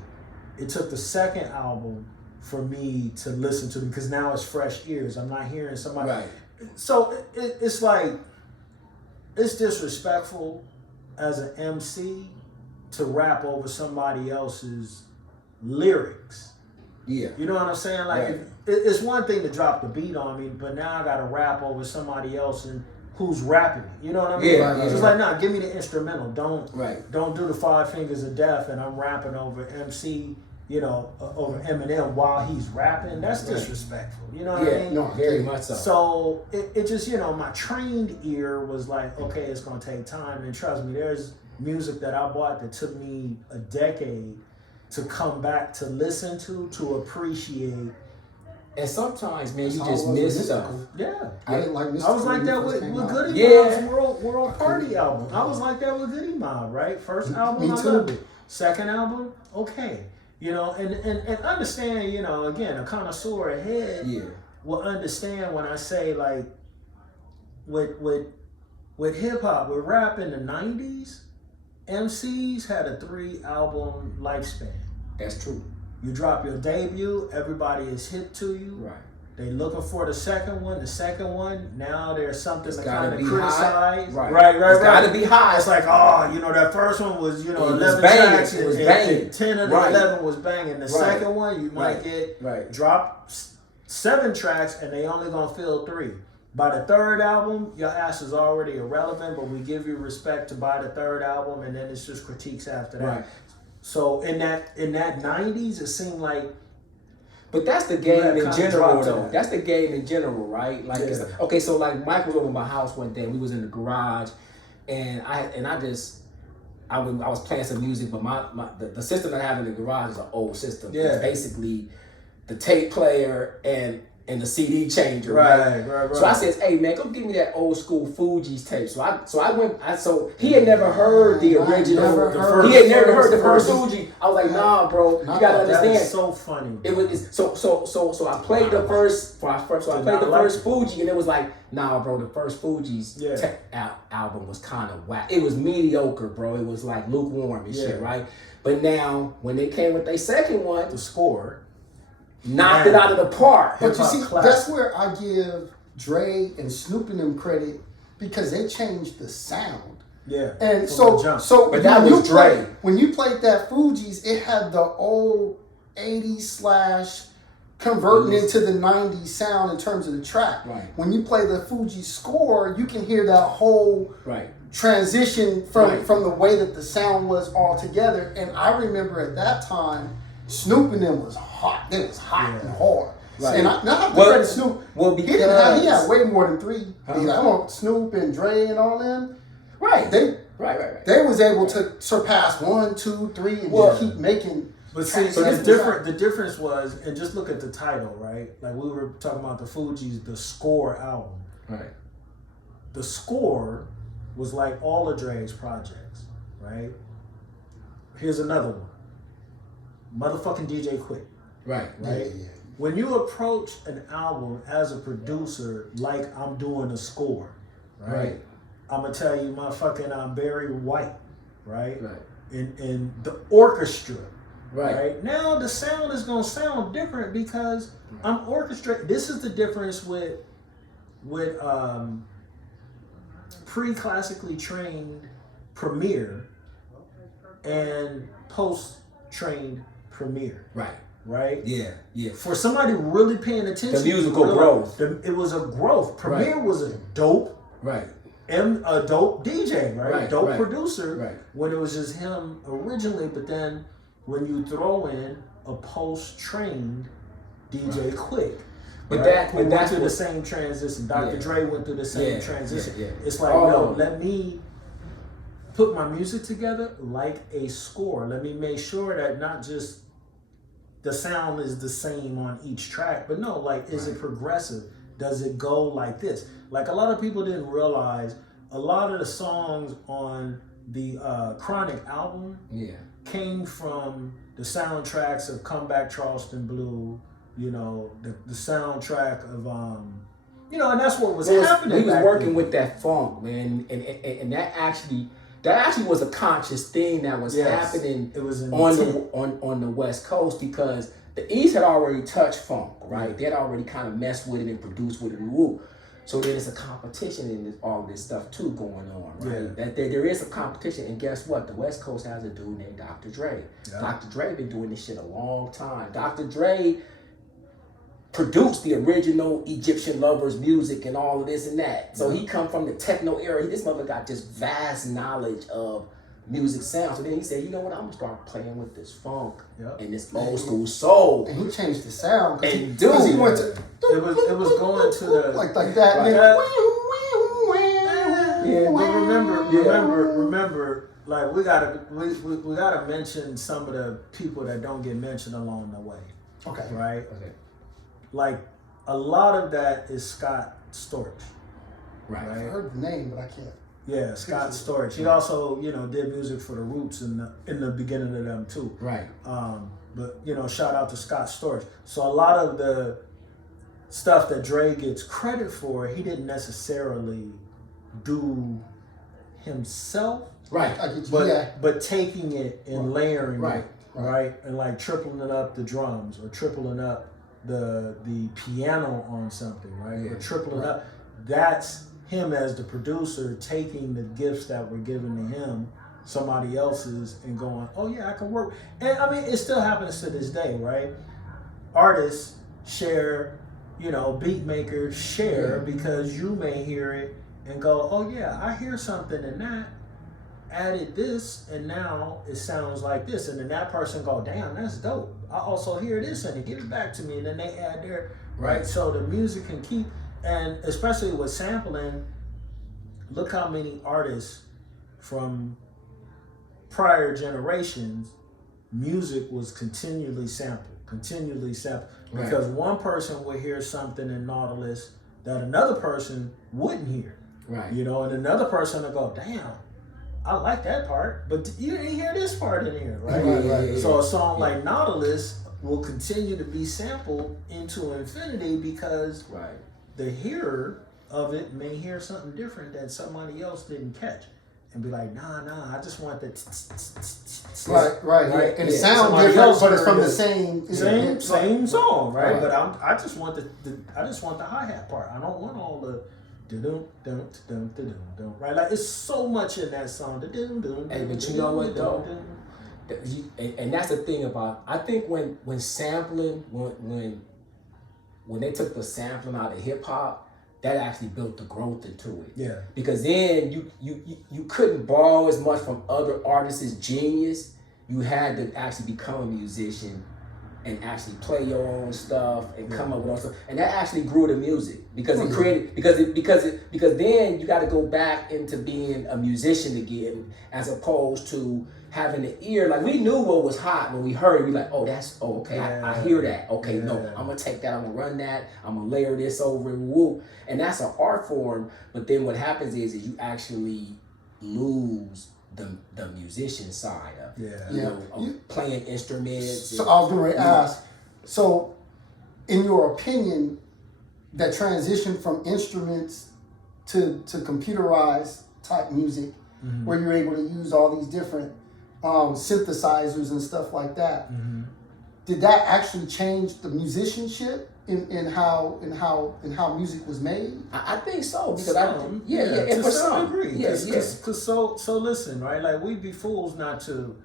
It took the second album for me to listen to them because now it's fresh ears. I'm not hearing somebody. Right. So it's like, it's disrespectful as an MC to rap over somebody else's lyrics. Yeah. You know what I'm saying? Like, Right. it's one thing to drop the beat on me, but now I got to rap over somebody else and who's rapping it. You know what I mean? Yeah, It's yeah. like, nah, give me the instrumental. Right. Don't do the 5 Fingers of Death and I'm rapping over MC, you know, over Eminem while he's rapping. That's Right. disrespectful. You know what I Yeah. mean? No. Very much so. So it just, you know, my trained ear was like, okay, it's going to take time. And trust me, there's music that I bought that took me a decade to come back to listen to appreciate. And sometimes, man, you That's how just it was miss with stuff. Mystical. Yeah. I didn't like Mystical. I was like when that it with first came out. Goody Yeah. Mob's World Party album. I was like that with Goody Mob, right? First album, Me I too. loved it. Second album, okay. You know, and understand, you know, again, a connoisseur ahead Yeah. will understand when I say, like, with hip hop, with rap in the 90s, MCs had a 3 album lifespan. That's true. You drop your debut, everybody is hip to you. Right. They looking for the second one. The second one, now there's something It's to gotta kind of be criticize. high. Right. It's gotta be high. It's like, oh, you know, that first one was, you know, It was 11 banging. tracks. It was and banging. 10 of the Right. 11 was banging. The Right. second one, you might get Right. drop 7 tracks and they only gonna fill 3. By the third album, your ass is already irrelevant, but we give you respect to buy the third album, and then it's just critiques after that. Right. So in that 90s, it seemed like. But that's the game in general, though. That. That's the game in general, right? Like, Yeah. it's like, okay, so like Mike was over at my house one day. We was in the garage, and I was playing some music, but the system I have in the garage is an old system. Yeah. It's basically the tape player and the CD changer, right? Right. So I said, "Hey man, go give me that old school Fuji's tape." So he had never heard the original. He had never heard the first Fuji. I was like, "Nah, bro, you gotta understand." That is so funny. It was so I played the first. I played the first Fuji, and it was like, "Nah, bro, the first Fuji's album was kind of whack. It was mediocre, bro. It was like lukewarm and shit, right?" But now when they came with their second one, The score. knocked it out of the park. But you see, classic. that's where I give Dre and Snoop and them credit because they changed the sound. Yeah. And From the jump. But that was Dre. When you played that Fugees, it had the old 80s / converting into the 90s sound in terms of the track. Right. When you play the Fuji score, you can hear that whole Right. transition from the way that the sound was all together. And I remember at that time, Snoop and them was hot. They was hot and hard. Right. And I have to credit Snoop. Well, he had because way more than 3. I want Snoop and Dre and all them. right. They Right. they was able to surpass 1, 2, 3, and just keep making. But see, So the difference was, and just look at the title, right? Like we were talking about the Fugees, the Score album. Right. The Score was like all of Dre's projects, right? Here's another one. Motherfucking DJ Quick. Right. Right? Yeah. When you approach an album as a producer, like I'm doing a score, right? I'm gonna tell you, motherfucking, I'm Barry White, right? Right. In the orchestra, Right. right? Now the sound is gonna sound different because I'm orchestrating. This is the difference with pre-classically trained Premier and post-trained Premier. Right. Right? Yeah. For somebody really paying attention, The musical growth. It was a growth. Premier was a dope, Right. a dope DJ, right? Dope right. producer. Right. When it was just him originally, but then when you throw in a post-trained DJ Quick. But right? went through the same transition. Dr. Dre went through the same transition. Yeah. It's like, no, let me put my music together like a score. Let me make sure that not just the sound is the same on each track, but no, like, is it progressive? Does it go like this? Like, a lot of people didn't realize a lot of the songs on the Chronic album came from the soundtracks of Come Back Charleston Blue, you know, the soundtrack of, you know, and that's what was happening. He was back working then. with that funk, man, and that actually was a conscious thing that was happening. It was on the West Coast because the East had already touched funk, right? They had already kind of messed with it and produced with it and woo. So there's a competition in all this stuff too going on, right? Yeah. That there is a competition, and guess what? The West Coast has a dude named Dr. Dre. Yeah. Dr. Dre been doing this shit a long time. Dr. Dre produced the original Egyptian lovers music and all of this and that. So he come from the techno era. This mother got this vast knowledge of music sound. So then he said, you know what? I'm gonna start playing with this funk and this old school soul. And he changed the sound because And he went to it was going to the like that. Right. Yeah, but remember, like we gotta mention some of the people that don't get mentioned along the way. Okay. Right? Okay. Like a lot of that is Scott Storch. Right. I heard the name, but I can't. Yeah, Scott Storch. He also, you know, did music for the Roots in the beginning of them too. Right. But you know, shout out to Scott Storch. So a lot of the stuff that Dre gets credit for, he didn't necessarily do himself. Right. I get you. But taking it and layering it right? And like tripling up the drums or tripling up the piano on something, right? Yeah. Or tripling up. That's him as the producer taking the gifts that were given to him, somebody else's, and going, oh yeah, I can work. And I mean, it still happens to this day, right? Artists share, beat makers share because you may hear it and go, oh yeah, I hear something in that, added this, and now it sounds like this. And then that person go, damn, that's dope. I also hear this in it, give it back to me. And then they add their, right? So the music can keep, and especially with sampling, look how many artists from prior generations, music was continually sampled. Because one person would hear something in Nautilus that another person wouldn't hear. Right. And another person will go, damn, I like that part, but you didn't hear this part in here, right? Right. So a song like Nautilus will continue to be sampled into infinity because the hearer of it may hear something different that somebody else didn't catch. And be like, nah, I just want the right. And it sounds different, but it's from the same song, right? But I just want the hi-hat part. I don't want all the dum, right? Like it's so much in that song. But you know what though? And that's the thing about, I think when sampling, when they took the sampling out of hip hop, that actually built the growth into it. Yeah. Because then you couldn't borrow as much from other artists' genius. You had to actually become a musician and actually play your own stuff and come up with own stuff. And that actually grew the music because it created, because then you got to go back into being a musician again, as opposed to having the ear. Like we knew what was hot when we heard it. We like, okay, I hear that. Okay, no, I'm gonna take that, I'm gonna run that, I'm gonna layer this over and whoop. And that's an art form. But then what happens is you actually lose the musician side of playing instruments. So I was going to ask, so in your opinion, that transition from instruments to computerized type music, where you're able to use all these different synthesizers and stuff like that, did that actually change the musicianship in how music was made? I think so, because to for some some degree. Because so listen, right? Like we'd be fools not to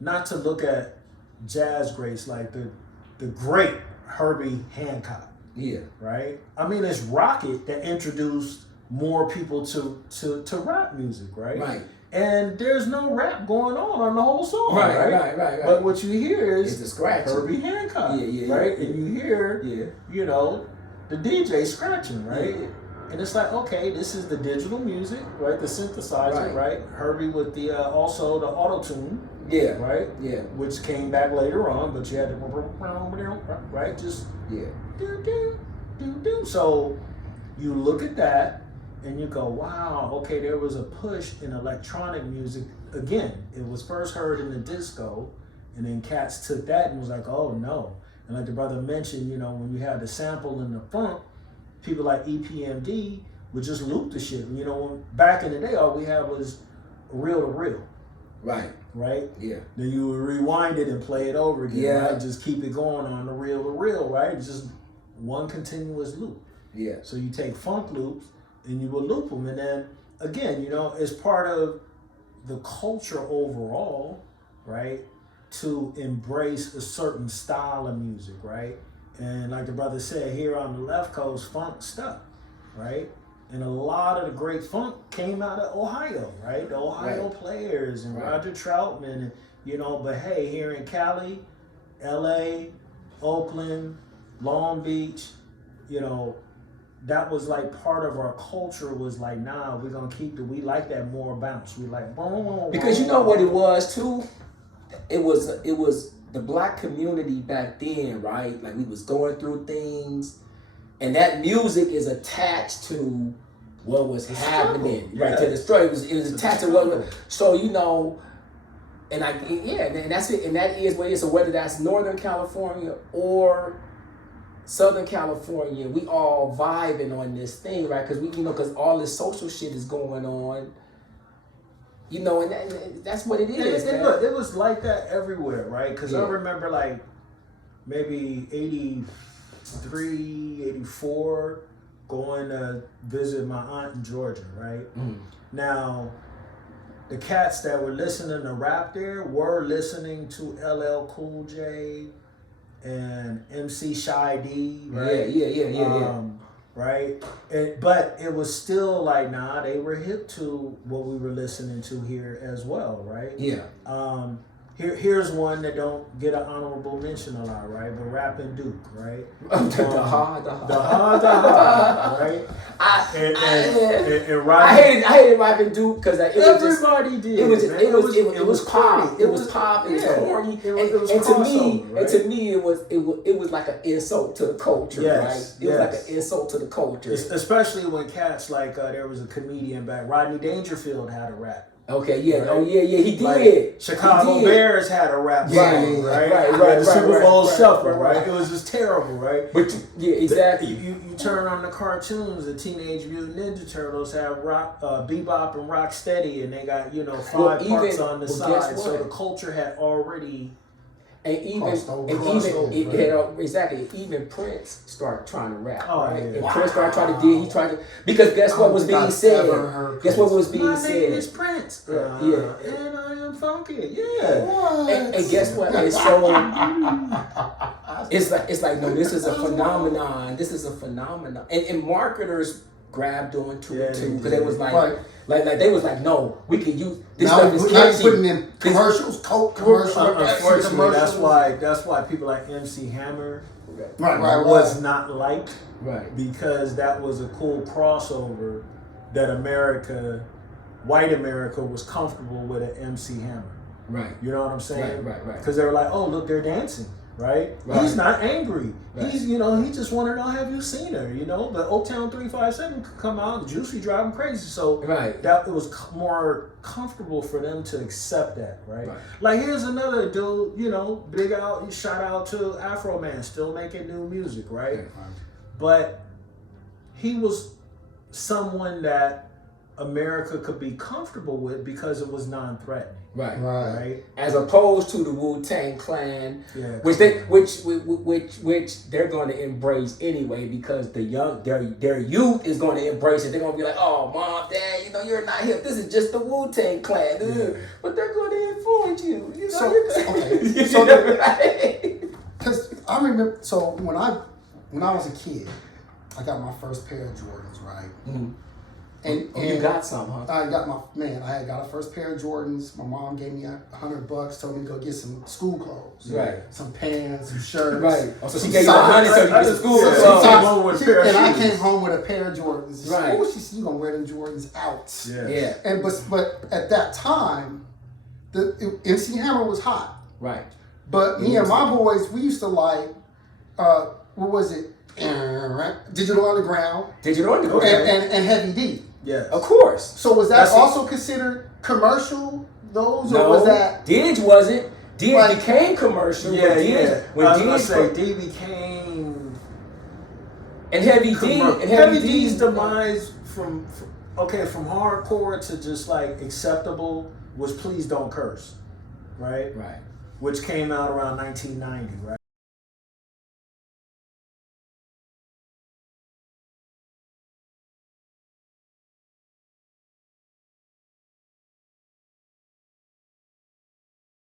look at jazz greats like the great Herbie Hancock. Yeah. Right? I mean, it's Rocket that introduced more people to rap music, right? Right. And there's no rap going on the whole song, right? But what you hear is the scratch. Herbie Hancock, right? And you hear, the DJ scratching, right? Yeah. And it's like, okay, this is the digital music, right? The synthesizer, right? Herbie with the also the auto-tune, right? Yeah. Which came back later on, but you had to, right? Just do. So you look at that. And you go, wow, okay, there was a push in electronic music. Again, it was first heard in the disco, and then cats took that and was like, oh no. And like the brother mentioned, when you had the sample in the funk, people like EPMD would just loop the shit. When back in the day, all we had was reel to reel. Right. Yeah. Then you would rewind it and play it over again. Yeah. Right? Just keep it going on the reel to reel, right? It's just one continuous loop. Yeah. So you take funk loops, and you will loop them. And then, again, it's part of the culture overall, right, to embrace a certain style of music, right? And like the brother said, here on the left coast, funk stuck, right? And a lot of the great funk came out of Ohio, right? The Ohio players and Roger Troutman, but hey, here in Cali, LA, Oakland, Long Beach, that was like part of our culture was like, nah, we're gonna keep we like that more bounce. We like boom. Because you know what it was too? It was the black community back then, right? Like we was going through things, and that music is attached to what was happening, right? To the story. It was attached to what was, so and and that's it, and that is what it is. So whether that's Northern California or Southern California, we all vibing on this thing, right? Because because all this social shit is going on. You know, and that's what it is. And man. look, it was like that everywhere, right? Because Yeah. I remember like maybe 83, 84, going to visit my aunt in Georgia, right? Now, the cats that were listening to rap there were listening to LL Cool J and MC Shy D, right? Yeah. Right? But it was still like, nah, they were hip to what we were listening to here as well, right? Yeah. Here's one that don't get an honorable mention a lot, right? But Rappin' Duke, right? The ha, right? And I Rodney, hated Rappin' Duke because everybody did. It was man. it was pop. corny. It was pop. It was corny. It was And to me, crossover, right? and to me, it was like an insult to the culture, Yes, right? It was like an insult to the culture. Especially when cats like there was a comedian back, Rodney Dangerfield had a rap. Okay, yeah, Right? oh yeah, he did. Like, Chicago He did. Bears had a rap song, Right, right? right, The Super Bowl right, Shuffle, right. right? It was just terrible, right? But yeah, exactly. You turn on the cartoons, the Teenage Mutant Ninja Turtles have rock, Bebop and Rocksteady, and they got 5 parts on the side. So the culture had already. And even even Prince started trying to rap, right? Yeah. And Prince started trying to because guess what was being said? Guess what was being My said? name is Prince. Yeah. And I am funky. Yeah. And guess what? And so it's like no, this is a phenomenon. This is a phenomenon. And marketers grabbed onto it too because it was like they was like, no, we can use this now stuff is catchy. putting in commercials, Coke commercials, Unfortunately, commercials. that's why people like MC Hammer Right. was not liked, Right. because that was a cool crossover that white America was comfortable with an MC Hammer. Right. You know what I'm saying? Right. Because they were like, oh, look, they're dancing, right? He's not angry. Right. He's, he just want to know, have you seen her? The Old Town 357 could come out and Juicy drive him crazy. So Right. that it was more comfortable for them to accept that, right? Right. Like, here's another dude, big out, shout out to Afro Man, still making new music, right? But he was someone that America could be comfortable with because it was non-threatening. Right. As opposed to the Wu-Tang Clan, Yeah. which they're going to embrace anyway because their youth is going to embrace it. They're going to be like, oh, mom, dad, you're not hip. This is just the Wu-Tang Clan, but they're going to influence you. Because I remember, so when I was a kid, I got my first pair of Jordans, right? Mm-hmm. And you got some, huh? I had got a first pair of Jordans. My mom gave me $100, told me to go get some school clothes. Right. Some pants, some shirts. Right. Oh, so she gave you $100 so you get some school clothes. And I came home with a pair of Jordans. Right. Oh, she said, you gonna wear them Jordans out. Yeah. And but at that time, MC Hammer was hot. Right. But me and my boys, we used to like, what was it? Digital Underground. And Heavy D. Yes. Of course. So was that also considered commercial? Or was that Dig wasn't. Dig became commercial. Yeah. When I was gonna say D became and Heavy D's demise from hardcore to just like acceptable was Please Don't Curse, right? Right. Which came out around 1990, right?